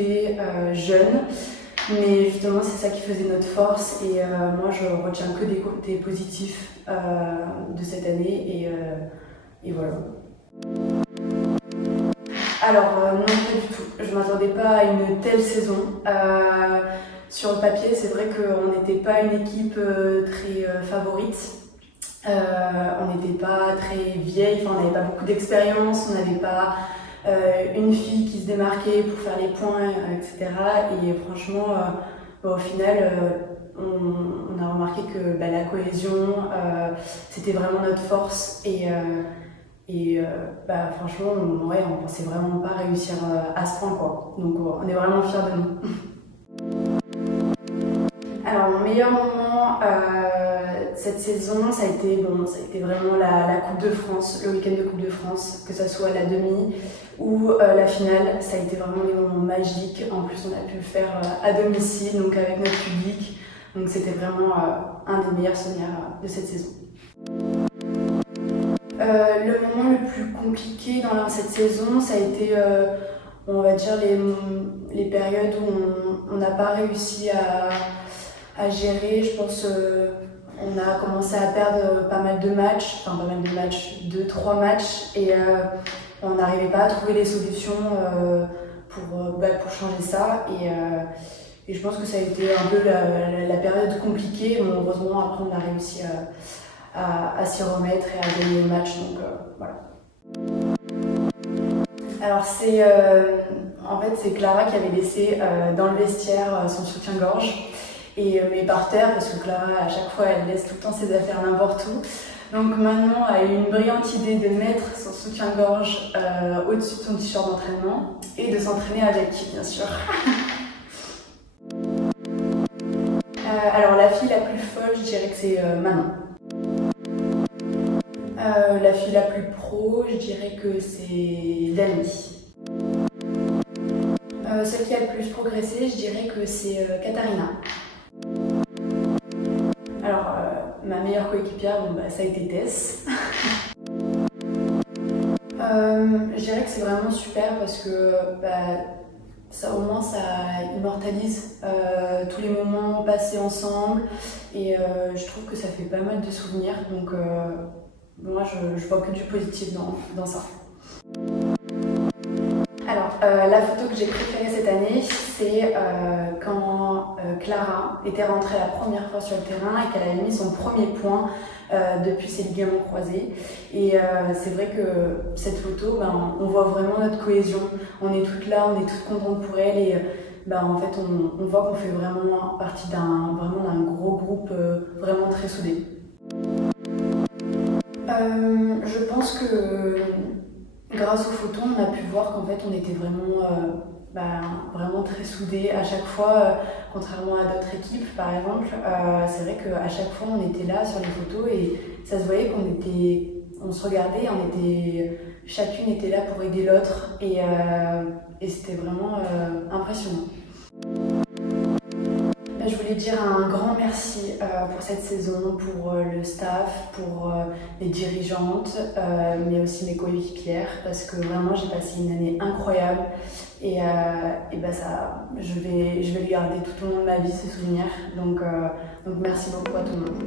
soudés, jeunes. Mais justement, c'est ça qui faisait notre force et moi, je retiens que des côtés positifs de cette année et voilà. Alors non, pas du tout. Je m'attendais pas à une telle saison. Sur le papier, c'est vrai qu'on n'était pas une équipe très favorite. On n'était pas très vieille, enfin, on n'avait pas beaucoup d'expérience, on n'avait pas une fille qui se démarquait pour faire les points, etc. Et franchement, au final, on a remarqué que la cohésion, c'était vraiment notre force. Et franchement, on pensait vraiment pas réussir à ce point, quoi. Donc on est vraiment fiers de nous. Alors mon meilleur moment cette saison, ça a été vraiment la Coupe de France, le week-end de Coupe de France, que ça soit la demi ou la finale. Ça a été vraiment des moments magiques. En plus, on a pu le faire à domicile, donc avec notre public. Donc c'était vraiment un des meilleurs souvenirs de cette saison. Le moment le plus compliqué dans cette saison, ça a été, on va dire, les périodes où on n'a pas réussi à gérer. Je pense on a commencé à perdre pas mal de matchs, 2-3 matchs, et on n'arrivait pas à trouver les solutions pour changer ça. Et je pense que ça a été un peu la période compliquée, mais heureusement après on a réussi à s'y remettre et à gagner le match, donc voilà. Alors en fait c'est Clara qui avait laissé dans le vestiaire son soutien-gorge et met par terre parce que Clara à chaque fois elle laisse tout le temps ses affaires n'importe où. Donc Manon a eu une brillante idée de mettre son soutien-gorge au-dessus de son t-shirt d'entraînement et de s'entraîner avec, bien sûr. Alors la fille la plus folle, je dirais que c'est Manon. La fille la plus pro, je dirais que c'est Dani. Celle qui a le plus progressé, je dirais que c'est Katharina. Alors, ma meilleure coéquipière, ça a été Tess. Je dirais que c'est vraiment super parce que ça, au moins, ça immortalise tous les moments passés ensemble et je trouve que ça fait pas mal de souvenirs. Donc, moi, je vois que du positif dans ça. Alors, la photo que j'ai préférée cette année, c'est quand Clara était rentrée la première fois sur le terrain et qu'elle avait mis son premier point depuis ses ligaments croisés. Et c'est vrai que cette photo, on voit vraiment notre cohésion. On est toutes là, on est toutes contentes pour elle et en fait, on voit qu'on fait vraiment partie d'un gros groupe vraiment très soudé. Je pense que grâce aux photos, on a pu voir qu'en fait on était vraiment très soudés à chaque fois, contrairement à d'autres équipes par exemple. C'est vrai qu'à chaque fois on était là sur les photos et ça se voyait on se regardait, chacune était là pour aider l'autre et c'était vraiment impressionnant. Je voulais dire un grand merci pour cette saison, pour le staff, pour les dirigeantes, mais aussi mes coéquipières, parce que vraiment j'ai passé une année incroyable et je vais lui garder tout au long de ma vie ce souvenir. Donc merci beaucoup à tout le monde.